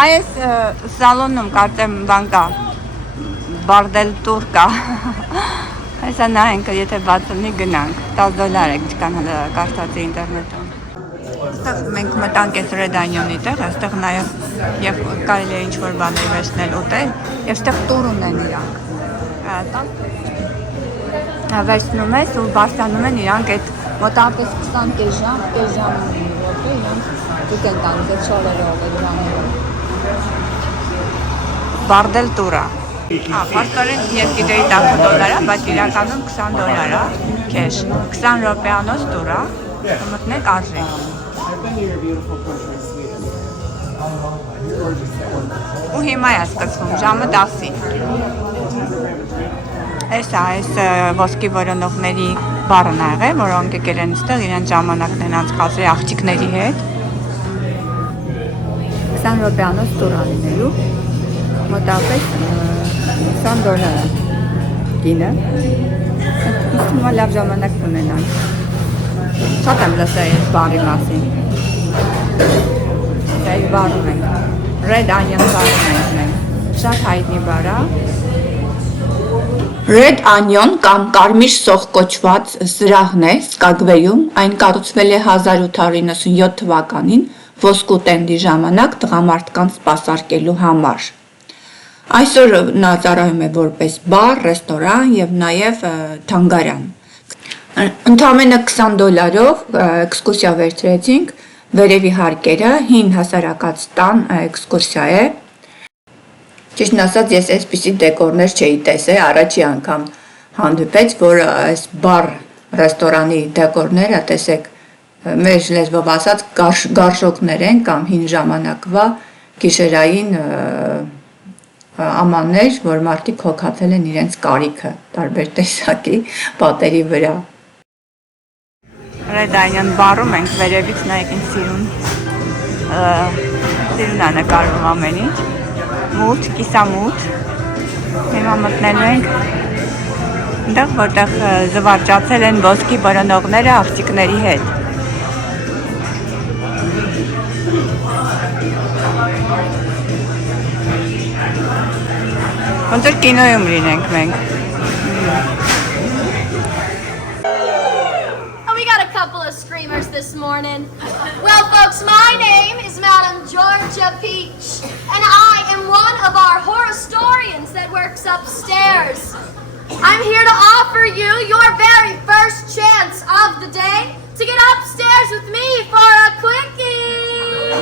Այս սալոնում կարծեմ բան կա, բարդել տուր կա, այսա նայենք, եթե բացնի գնանք, $10 եք չկան կարծացի ինտերնետում։ Այստեղ մենք մտանք այս Red Onion-ի տեղ, այստեղ նաև և կարելի է ինչ-որ բաներ վերցնել ուտել, և այստեղ տուր ունեն իրանք։ Վերցնում ես ու բարձրանում են իրանք այդ մոտավորապես 20 ժամ րոպե իրանք դուք են տալիս այդ շորերով, այդ բաներով։ Բարդել տուրա։ Պարսկորեն ես գիտեի $10, բայց իրականում $20 քեշ, 20 րոպեանոց տուրա, մտնեք արժի։ Ու հիմա է սկսվում, ժամը 10-ին։ Այս ոսկի որոնողների բառն ա եղել, որոնք եկել են ստեղ իրեն ժամանակն են անցկացրել աղջիկների հետ։ 20 րոպեանոց տուր անելու, մոտավորապես $20 գինը։ Իսկ լավ ժամանակ ունենանք։ Շատ եմ լսել այս բառի մասին։ Այս բառում ենք, Red Onion բառում ենք մենք, շատ հայտնի բառ է։ Red Onion կամ կարմիր սող կոչված սրահն է Սկագվեյում, այն կառուցվել է 1897 թվականին ոսկու տենդի ժամանակ տղամարդկանց սպասարկելու համար։ Այսօր նա ծառայում է որպես բար, ռեստորան և նաև թանգարան։ Ընդամենը $20-ով էքսկուրսիա վերցրեցինք, վերևի հարկերը հին հասարակաց տան էքսկուրսիա է։ Ճիշտն ասած, ես այսպիսի դեկորներ չէի տեսել, առաջի անգամ հանդիպեց, որ այս բար ռեստորանի դեկորները, տեսեք, մեր լեզվով ասած գարշոկներ են կամ հին ժամանակվա գիշերային ամաններ, որ մարդիկ հոգացել են իրենց կարիքը տարբեր տեսակի պատերի վրա։ Red Onion բարում ենք, վերևից նայեք ինձ սիրուն է նկարվում ամեն ինչ, մութ, կիսամութ, հիմա մտնելու ենք այնտեղ, որտեղ զվարճացել են ոսկի որոնողները աղջիկների հետ։ Ոնց որ կինոյում լինենք մենք։ Screamers this morning. Well, folks, my name is Madam Georgia Peach, and I am one of our historians that works upstairs. I'm here to offer you your very first chance of the day to get upstairs with me for a quickie.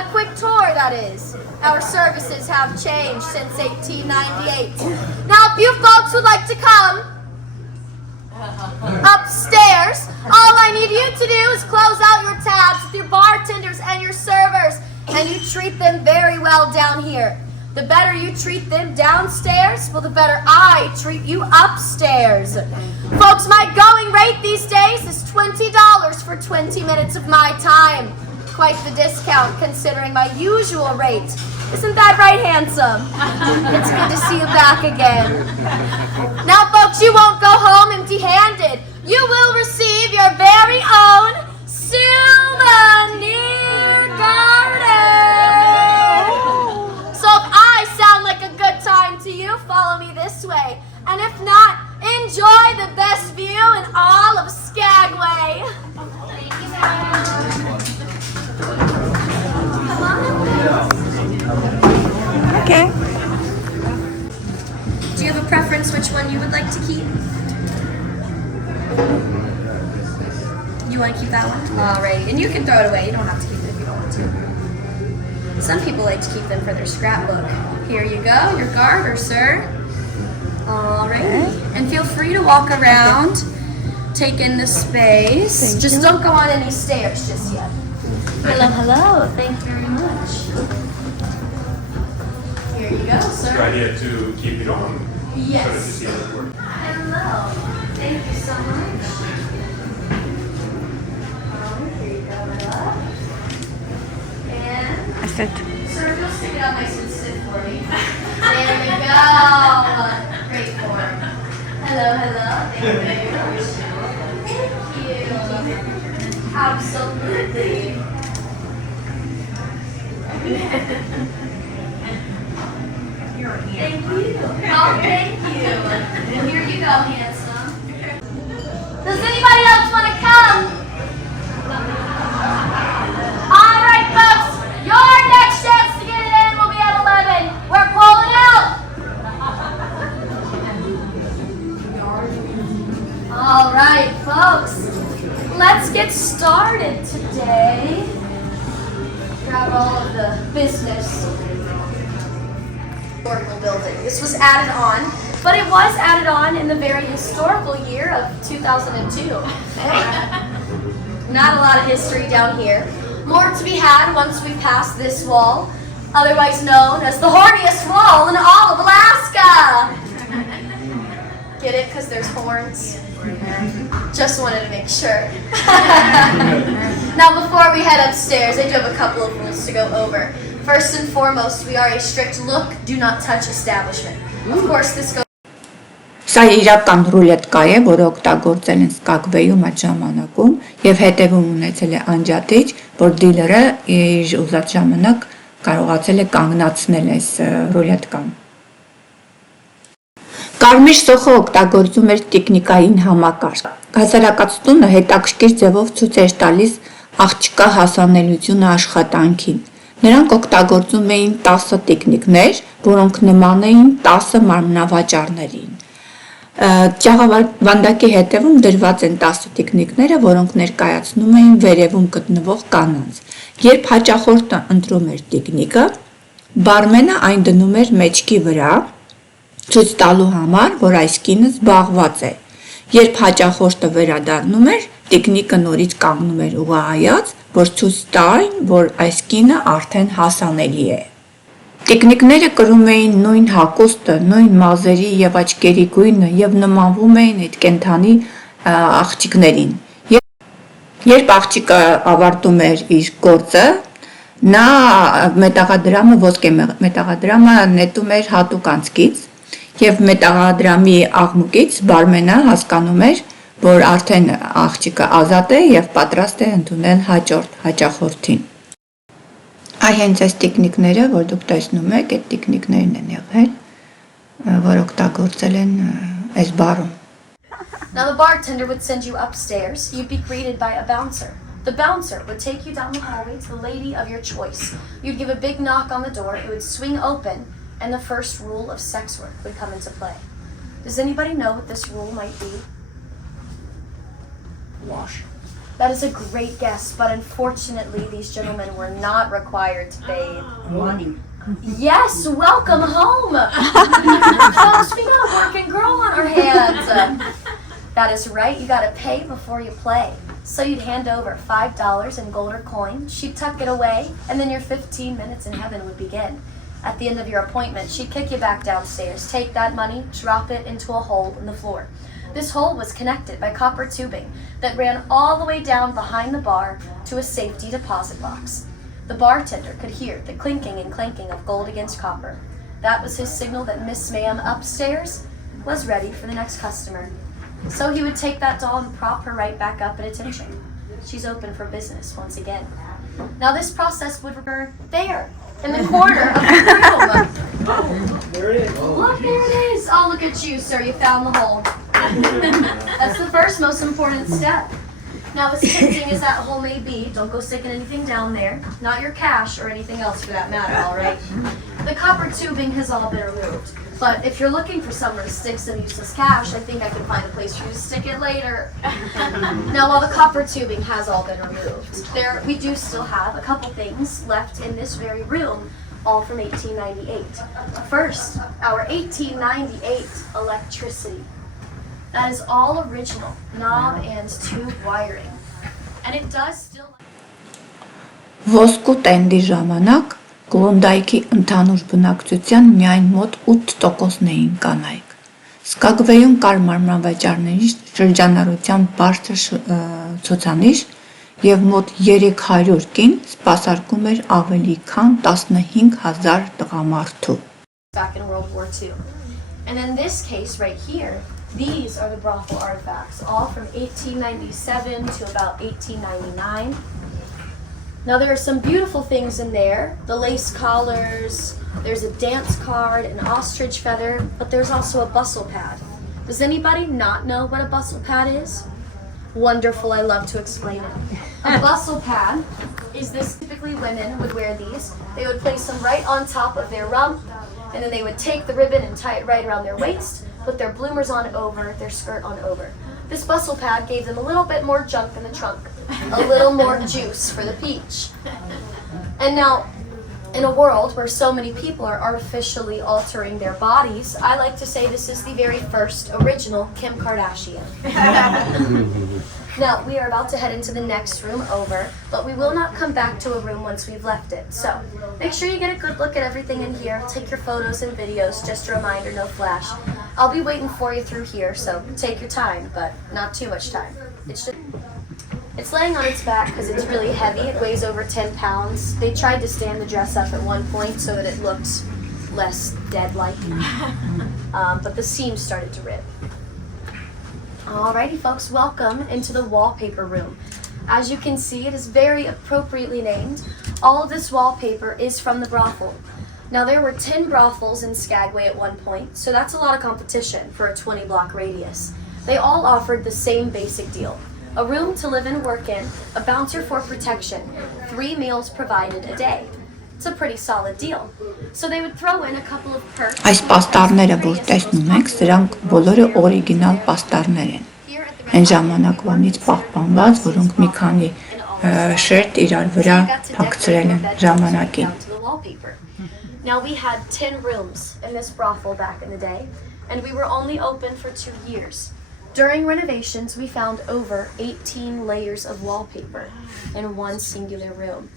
A quick tour, that is. Our services have changed since 1898. Now, if you folks would like to come upstairs, all I need you to do is close out your tabs with your bartenders and your servers, and you treat them very well down here. The better you treat them downstairs, well, the better I treat you upstairs. Folks, my going rate these days is $20 for 20 minutes of my time. Quite the discount considering my usual rate. Isn't that right, handsome? It's good to see you back again. Now, folks, you won't go home empty-handed. You will receive your very own souvenir garden. So if I sound like a good time to you, follow me this way. And if not, enjoy the best view in all of Skagway. Thank you, come on. Okay. Do you have a preference which one you would like to keep? You want to keep that one? Alrighty, and you can throw it away. You don't have to keep it if you don't want to. Some people like to keep them for their scrapbook. Here you go, your garter, sir. Alrighty, and feel free to walk around, take in the space. Just don't go on any stairs just yet. Hello, hello. Thank you very much. Here you go, sir. Your idea to keep it on? Yes. So that you see it work. Hello. Thank you so much. Here you go, my love. And, I said, sir, just stick it out nice and stiff for me. There we go. Great form. Hello, hello. Thank you very much. Thank you. Absolutely. Thank you. Oh, thank you. Here you go, handsome. Does anybody else want to come? All right, folks. Your next chance to get it in will be at 11. We're pulling out. All right, folks. Let's get started today. Grab all of the business. Historical building. This was added on, but it was added on in the very historical year of 2002. Not a lot of history down here. More to be had once we pass this wall, otherwise known as the horniest wall in all of Alaska. Get it? Because there's horns. Just wanted to make sure. Now, before we head upstairs, I do have a couple of rules to go over. First and foremost, we are a strict look, do not touch establishment. Of course, this goes. Սա իրական ռուլետկա է, որը օգտագործել են Սկագվեյում այդ ժամանակում եւ հետևում ունեցել է անջատիչ, որ դիլերը իր ուզած ժամանակ կարողացել է կանգնացնել այս ռուլետկան։ Կարմիր սոխը օգտագործում էր տեխնիկային համակարգ։ Հասարակաց տունը հետաքրքիր ձևով ցույց էր տալիս աղջկա հասանելիությունը աշխատանքին։ Նրանք օգտագործում էին 10 տեխնիկներ, որոնք նման էին 10 մարմնավաճառներին։ Ճաղավանդակի հետևում դրված են 10 տեխնիկները, որոնք ներկայացնում էին վերևում գտնվող կանանց։ Երբ հաճախորդը ընտրում էր տեխնիկը, բարմենը այն դնում էր մեջքի վրա, ցույց տալու համար, որ այս կինը զբաղված է։ Երբ հաճախորդը վերադառնում էր, տեխնիկը նորից կանգնում էր ուղղահայաց, որ ցույց տային, որ այս կինը արդեն հասանելի է։ Տեխնիկները կրում էին նույն հագուստը, նույն մազերի եւ աչքերի գույնը եւ նմանվում էին այդ կենթանի աղջիկներին։ Երբ աղջիկը ավարտում էր իր գործը, նա մետաղադրամը, ոսկե մետաղադրամը նետում էր հատուկ անցքից եւ մետաղադրամի աղմուկից բարմենը հասկանում էր, որ արդեն աղջիկը ազատ է եւ պատրաստ է ընդունել հաջորդ հաճախորդին։ Այ հենց այս տեխնիկները, որ դուք տեսնում եք, այդ տեխնիկներն են եղել, որ օգտագործել են այս բարում։ Now the bartender would send you upstairs. You'd be greeted by a bouncer. The bouncer would take you down the hallway to the lady of your choice. You'd give a big knock on the door, it would swing open, and the first rule of sex work would come into play. Does anybody know what this rule might be? Wash. That is a great guess, but unfortunately these gentlemen were not required to bathe. Money. Yes, welcome home! Folks, we got a working girl on our hands. That is right, you gotta pay before you play. So you'd hand over $5 in gold or coin, she'd tuck it away, and then your 15 minutes in heaven would begin. At the end of your appointment, she'd kick you back downstairs, take that money, drop it into a hole in the floor. This hole was connected by copper tubing that ran all the way down behind the bar to a safety deposit box. The bartender could hear the clinking and clanking of gold against copper. That was his signal that Miss Ma'am upstairs was ready for the next customer. So he would take that doll and prop her right back up at attention. She's open for business once again. Now this process would occur there, in the corner of the room. There it is. Look, there it is. Oh, look at you, sir. You found the hole. That's the first most important step. Now, as tempting as that hole may be, don't go sticking anything down there. Not your cash or anything else for that matter, all right? The copper tubing has all been removed. But if you're looking for somewhere to stick some useless cash, I think I can find a place for you to stick it later. Now, while the copper tubing has all been removed, we do still have a couple things left in this very room, all from 1898. First, our 1898 electricity. That is all original, knob and tube wiring. And it does still... Ոսկու տենդի ժամանակ Կլոնդայքի ընդհանուր բնակչության միայն մոտ 8%-ն էին կանայք։ Սկագվեյում կար մարմնավաճառների շրջանառության բարձր ցուցանիշ եւ մոտ 300 կին սպասարկում էր ավելի քան 15000 տղամարդու։ Back in World War II. And in this case right here, these are the brothel artifacts, all from 1897 to about 1899. Now there are some beautiful things in there, the lace collars, there's a dance card, an ostrich feather, but there's also a bustle pad. Does anybody not know what a bustle pad is? Wonderful, I love to explain it. A bustle pad is this, typically women would wear these. They would place them right on top of their rump, and then they would take the ribbon and tie it right around their waist, put their bloomers on over, their skirt on over. This bustle pad gave them a little bit more junk in the trunk, a little more juice for the peach. And now, in a world where so many people are artificially altering their bodies, I like to say this is the very first original Kim Kardashian. Now, we are about to head into the next room over, but we will not come back to a room once we've left it. So, make sure you get a good look at everything in here, take your photos and videos, just a reminder, no flash. I'll be waiting for you through here, so take your time, but not too much time. It's laying on its back because it's really heavy. It weighs over 10 pounds. They tried to stand the dress up at one point so that it looked less dead-like, but the seams started to rip. Alrighty folks, welcome into the wallpaper room. As you can see, it is very appropriately named. All of this wallpaper is from the brothel. Now there were 10 brothels in Skagway at one point, so that's a lot of competition for a 20-block radius. They all offered the same basic deal. A room to live and work in, a bouncer for protection, 3 meals provided a day. It's a pretty solid deal. So they would throw in a couple of perks. Այս պաստառները, որ տեսնում եք, սրանք բոլորը օրիգինալ պաստառներ են։ Այն ժամանակվանից պահպանված, որոնք մի քանի շերտ իրար վրա փակցրել են ժամանակին։ Now we had 10 rooms in this brothel back in the day, and we were only open for 2 years. During renovations, we found over 18 layers of wallpaper in one singular room.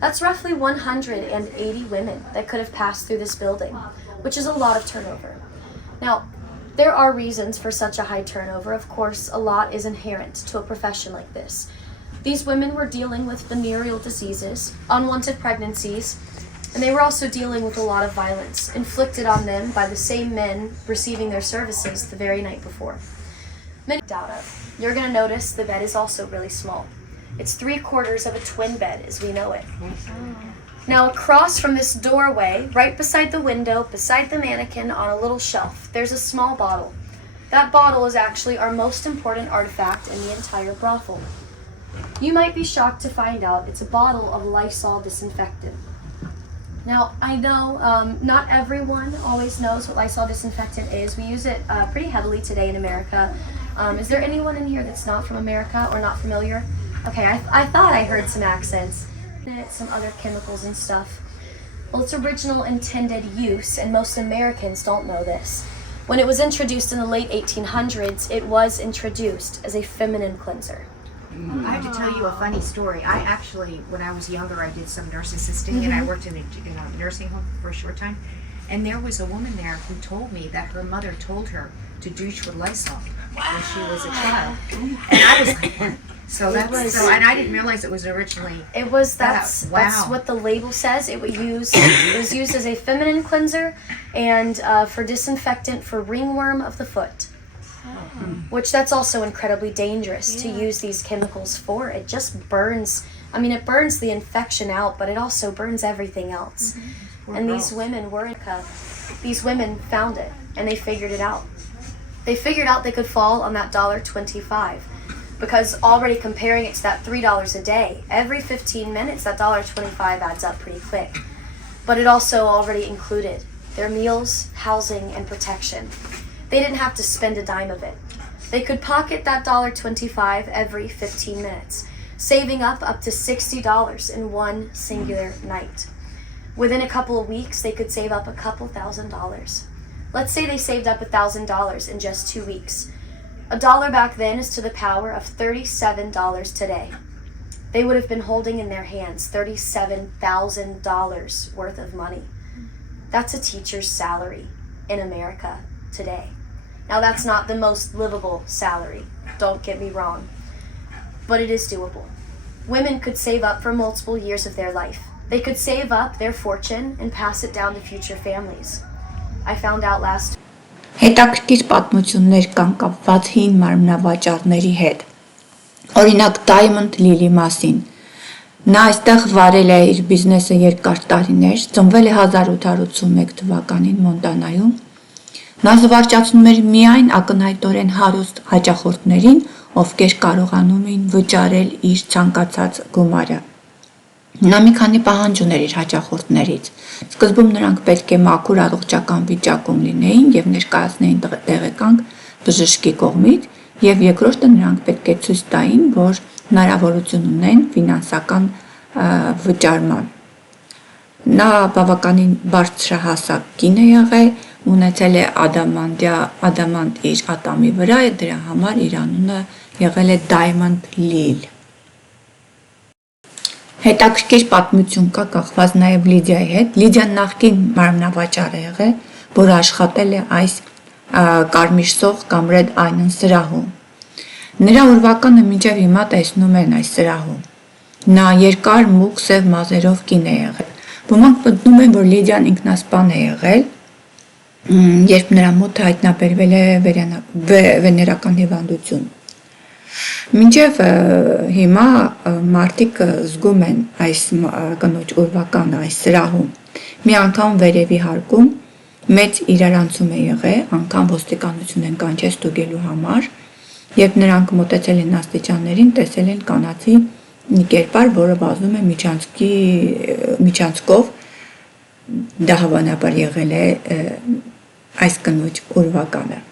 That's roughly 180 women that could have passed through this building, which is a lot of turnover. Now, there are reasons for such a high turnover. Of course, a lot is inherent to a profession like this. These women were dealing with venereal diseases, unwanted pregnancies, and they were also dealing with a lot of violence inflicted on them by the same men receiving their services the very night before. Many doubt of. You're going to notice the bed is also really small. It's 3/4 of a twin bed as we know it. Now across from this doorway, right beside the window, beside the mannequin on a little shelf, there's a small bottle. That bottle is actually our most important artifact in the entire brothel. You might be shocked to find out it's a bottle of Lysol disinfectant. Now, I know not everyone always knows what Lysol disinfectant is. We use it pretty heavily today in America. Is there anyone in here that's not from America or not familiar? Okay, I thought I heard some accents. Some other chemicals and stuff. Well, its original intended use, and most Americans don't know this. When it was introduced in the late 1800s, it was introduced as a feminine cleanser. I have to tell you a funny story. I actually, when I was younger, I did some nurse assisting, and I worked in a nursing home for a short time. And there was a woman there who told me that her mother told her to douche with Lysol when she was a child. And I was like, what? So and I didn't realize it was originally. It was that's what the label says. It was used as a feminine cleanser and for disinfectant for ringworm of the foot. Which that's also incredibly dangerous to use these chemicals for. It just burns. I mean, it burns the infection out, but it also burns everything else. And these women these women found it and they figured it out. They figured out they could fall on that $1.25 because already comparing it to that $3 a day, every 15 minutes, that $1.25 adds up pretty quick. But it also already included their meals, housing, and protection. They didn't have to spend a dime of it. They could pocket that $1.25 every 15 minutes, saving up to $60 in one singular night. Within a couple of weeks, they could save up a couple $1,000s. Let's say they saved up $1,000 in just 2 weeks. $1 back then is to the power of $37 today. They would have been holding in their hands $37,000 worth of money. That's a teacher's salary in America today. Now that's not the most livable salary, don't get me wrong, but it is doable. Women could save up for multiple years of their life. They could save up their fortune and pass it down to future families. I found out last Հետաքրքիր պատմություններ կան կապված հին մարմնավաճառների հետ։ Օրինակ Diamond Lily մասին։ Նա այստեղ վարել է իր բիզնեսը երկար տարիներ, ծնվել է 1881 թվականին Մոնտանայում։ Նա զվարճացնում էր միայն ակնհայտորեն հարուստ հաճախորդներին, ովքեր կարողանում էին վճարել իր ցանկացած գումարը։ Նա մի քանի պահանջ ուներ իր հաճախորդներից։ Սկզբում նրանք պետք է մաքուր առողջական վիճակում լինեին եւ ներկայացնեին տեղեկանք բժշկի կողմից, եւ երկրորդը նրանք պետք է ցույց տային, որ հնարավորություն ունեն ֆինանսական վճարման։ Նա բավականին բարձրահասակ կին է եղել, ունեցել է ադամանտ իր ատամի վրա, դրա համար իր անունը եղել է Diamond Lil։ Հետաքրքիր պատմություն կա կախված նաև Լիդիայի հետ։ Լիդիան նախկին մարմնավաճառ է եղել, որը աշխատել է այս կարմիր սող կամ Red Onion սրահում։ Նրա ուրվականը մինչև հիմա տեսնում են այս սրահում։ Նա երկար մուգ սև մազերով կին է եղել։ Ոմանք պնդում են, որ Լիդիան ինքնասպան է եղել, երբ նրա մոտ հայտնաբերվել է վեներական հիվանդություն։ Մինչև հիմա մարդիկ զգում են այս կնոջ ուրվականը այս սրահում։ Մի անգամ վերևի հարկում մեծ իրարանցում է եղել, անգամ ոստիկանություն են կանչել ստուգելու համար, երբ նրանք մոտեցել են աստիճաններին, տեսել են կանացի մի կերպար, որը վազում է միջանցքով, դա հավանաբար եղել է այս կնոջ ուրվականը։